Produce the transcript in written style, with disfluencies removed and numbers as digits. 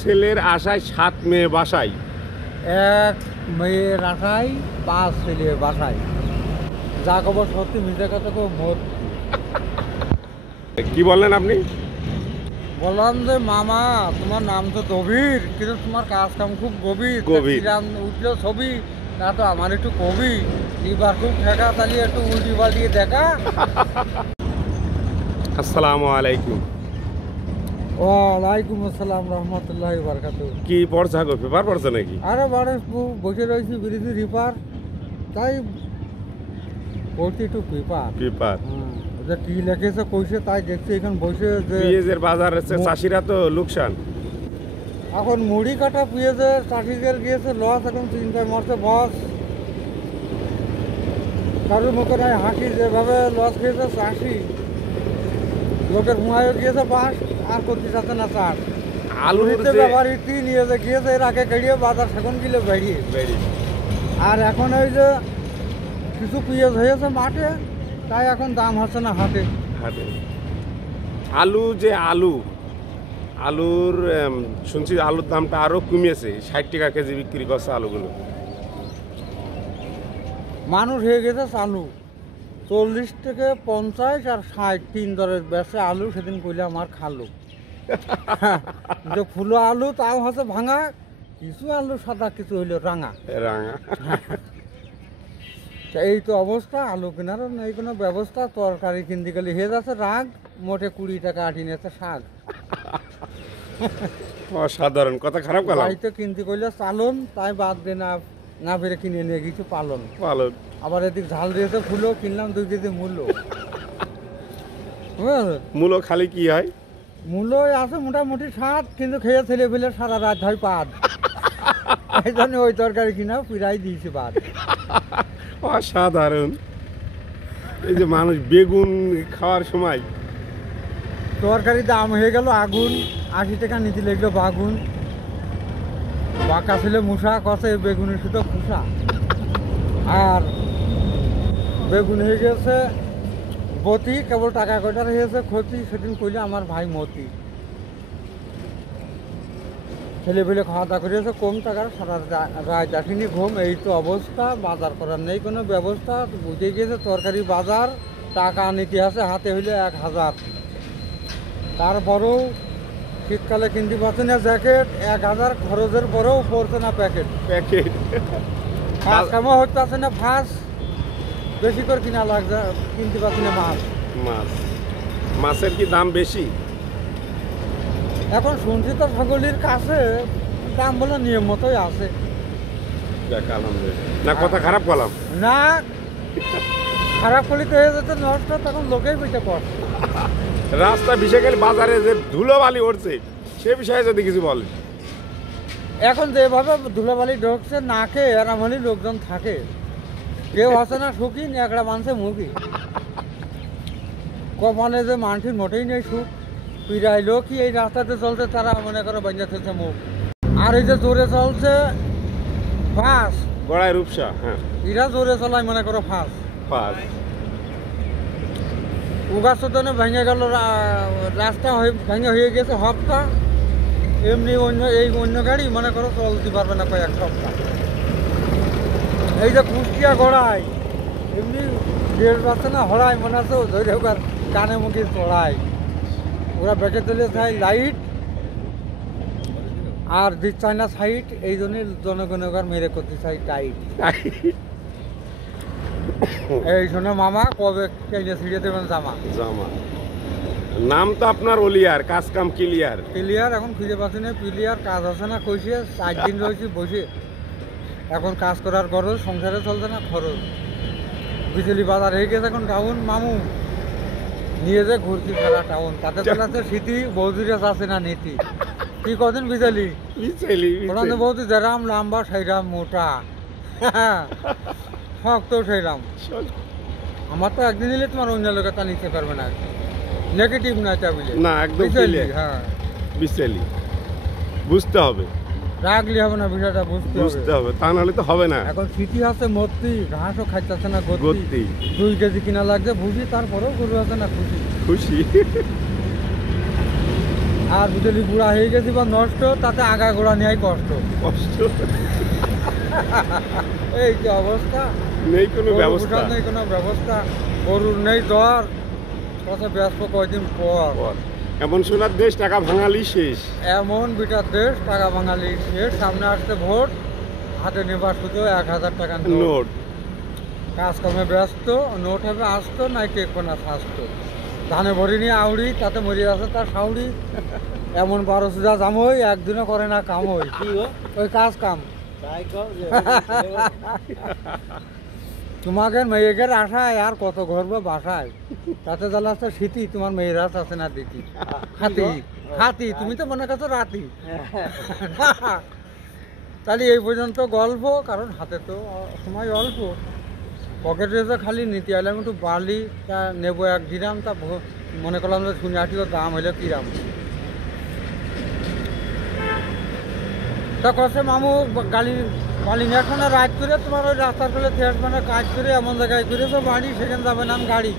ছেলের আশায় 7 মেয়ে বাসায়। 1 মেয়ের আশায় 5 ছেলে বাসায়। যা খবর সত্যি, মিথ্যা কথা কেউ মত। কি বললেন আপনি? বললাম যে মামা তোমার নাম তো গভীর, কিন্তু তোমার কাজ কাম খুব গভীর। উঠলো ছবি না তো আমার একটু কবি, এবার খুব ঠেকা চালিয়ে একটু উল্টি পাল্টিয়ে দেখা। আসসালামু আলাইকুম। ওয়ালাইকুম আসসালাম রহমতুল্লাহি ওয়া বারাকাতুহু। কি পড়ছা গো, পেপার পড়ছে নাকি? আরে বারে বসে রয়েছি বিরোধী রিপার, তাই পড়ছি একটু পেপার। ওটা কি লেখেছে কইছে তাই দেখছি এখন বসে যে পেঁয়াজের বাজার আছে, চাষিরা তো লোকসান। এখন মুড়ি কাটা পেঁয়াজের চাষিদের গিয়েছে লস, এখন চিন্তায় মরছে বস। কারোর মুখে নাই হাসি, যেভাবে লস খেয়েছে চাষি, লোকের হুঁয়ায় গিয়েছে বাস, আর করতে চাচ্ছে না চাষ। আলুতে ব্যবহারী নিয়ে যে গিয়েছে এর আগে গড়িয়ে বাজার সেখন গিলে বেরিয়ে। আর এখন ওই যে কিছু পেঁয়াজ হয়েছে মাঠে, তাই এখন দাম হচ্ছে না হাটে। আলু যে আলুর শুনছি আলুর দামটা আরো কমিয়েছে, 60 টাকা কেজি বিক্রি করছে আলুগুলো। মানুষ হয়ে গেছে চালু, 40 থেকে 50 আর 60 3 দরের বেশি আলু সেদিন কইলে আমার খালু। যে ফুলো আলু তাও হচ্ছে ভাঙা, কিছু আলু সাদা, কিছু হইলো রাঙা। এই তো অবস্থা, আলু কেনারও নেই কোনো ব্যবস্থা। তরকারি কিনতে গেলে হে যাচ্ছে রাগ, মোটে 20 টাকা আটি নিয়েছে শাক। অসাধারণ কথা, খারাপ কথা। বাড়িতে কিনতে গেলে চালন, তাই বাদ দিয়ে না বেড়ে কিনে নিয়ে গেছি পালন। আবার এদিক ঝাল দিয়েছে ফুলো, কিনলাম 2 কেজি মূলো। মূলো খালি কি হয়? মূলো আছে মোটামুটি 7, কিন্তু খেয়ে ছেলে ফেলে সারা রাত হয় পাদ। এই জন্য ওই তরকারি কিনা পিড়াই দিয়েছে বাদ। অসাধারণ। এই যে মানুষ বেগুন খাওয়ার সময় তরকারি দাম হয়ে গেল আগুন, 80 টাকা নিতে লাগলো বাগুন। বাঁকা ছেলে মুসা কষে বেগুনের শুধু খুসা, আর বেগুন হয়ে গেছে বতি, কেবল টাকা কয়টার হয়েছে ক্ষতি। সেদিন কইলে আমার ভাই মতি, ছেলে পেলে খাওয়া দাওয়া করেছে কম টাকার, সারা রাত আসেনি ঘুম। এই তো অবস্থা, বাজার করার নেই কোনো ব্যবস্থা। বুঝে গিয়েছে তরকারি বাজার, টাকা নিতে আছে হাতে হইলে 1000। তারপরেও শীতকালে কিনতে পারছে না জ্যাকেট, 1000 খরচের পরেও পড়ছে না প্যাকেট। কাজ কামও হতে পারছে না, ফাঁস বেশি করে কিনা লাগছে, কিনতে পারছি না মাছের কি দাম বেশি? এখন শুনছি তো সকলের কাছে দাম বলে নিয়ম মতোই আছে। না কথা খারাপ বললাম না, খারাপ করলে হয়ে যেত নষ্ট, তখন লোকেই বুঝতে পারছে। রাস্তা বিষয় গেলে বাজারে যে ধুলোবালি উঠছে সে বিষয়ে যদি কিছু বলে। এখন যেভাবে ধুলোবালি ঢুকছে নাকে এরামলি লোকজন থাকে, কেউ আছে না সুখী, একটা মানুষের মুখী। কপালে যে মানুষের মোটেই নেই সুখ, পিড়াইলো কি এই রাস্তাতে চলছে তারা মনে করে বাঞ্জা চলছে মুখ। আর এই যে জোরে চলছে ফাঁস গড়ায় রূপসা, এরা জোরে চলায় মনে করো ফাঁস। উগাছনে ভেঙে গেল রাস্তা, ভেঙে হয়ে গেছে হপ্তা। এমনি অন্য গাড়ি মনে করো চলতে পারবে না কয়েক সপ্তাহ। এই যে কুষ্টিয়া গড়ায় এমনি দেড় পাচ্ছে না হরাই, মনে আছে ধরে ওখান কানে মুখে চড়াই। ওরা বেঁচে দিলে চাই লাইট আর দিচ্ছে না সাইট, এই জন্যই জনগণ মেরে করতে চাই টাইট। এই শোনো মামা, কবে কেটে ছিঁড়ে দেবেন জামা? নাম তো আপনার ওলিয়ার, কাজ কাম ক্লিয়ার। এখন ফিরে পাচ্ছি না, প্লিয়ার কাজ আছে না কইছে, 4 দিন রয়েছি বসে। এখন কাজ করার খরচ, সংসারে চলছে না খরচ। বিজলি বাজার হয়ে গেছে এখন টাউন, মামু নিয়ে যে ঘুরছি সারা টাউন, তাতে চলাচ্ছে স্মৃতি, বৌদিরা আছে না নীতি। কি কদিন বিজলি বৌদি যেরাম লম্বা সেইরাম মোটা, শক্ত সেইরাম। আমার তো একদিন নিলে তোমার অন্য লোকের তা নিতে পারবে না, নেগেটিভ না চাবিলে না, একদম বিচলি। বুঝতে হবে, রাগলি হবে না, বিষয়টা বুঝতে হবে, তা নাহলে তো হবে না। এখন স্মৃতি আছে মূর্তি, ঘাসও খাইতেছে না গতি, 2 কেজি কিনা লাগছে ভুসি, তারপরেও গরু আছে না খুশি। আর যদি বুড়া হয়ে গেছি বা নষ্ট, তাতে আগা গোড়া নেওয়াই কষ্ট। কষ্ট এই যে অবস্থা, নেই কোনো গরু ব্যবস্থা। পোষার নেই কোনো ব্যবস্থা, গরুর নেই দর, কত ব্যস্ত কয়দিন পর। এমন সোনার দেশ, টাকা ভাঙালি শেষ। এমন বিটার দেশ, টাকা বাঙালি শেষ। সামনে আসছে ভোট, হাতে নেবার শুধু 1000 টাকা নোট। নোট। কাজকর্মে ব্যস্ত, নোট হবে আসতো নাই কেক কোনা স্বাস্থ্য। ধানে ভরি নিয়ে আউড়ি, তাতে মরি আছে তার সাউড়ি। এমন 12 সুজা জামই, একদিনও করে না কাম হই। ওই কাজ কাম তোমাকে মেয়েদের আশায় আর কত ঘরবো বাসায়, তাতে জ্বালাচ্ছে শীতি, তোমার মেয়েরা আছে না দিতি। হাতি হাতি, তুমি তো মনে করছো রাতি। তাহলে এই পর্যন্ত গল্প, কারণ হাতে তো সময় অল্প। পকেটে তো খালি নিতে এলাম একটু বালি, তা নেবো 1 গ্রাম, তা মনে করলাম যে শুনে আসিও দাম হইলো কিরাম। তা কষে মামু গালি বালি এখন রাত করে তোমার ওই রাস্তার ফেলে থেস মানে কাজ করে এমন জায়গায় করেছো বাড়ি, সেখানে যাবেন আমি গাড়ি।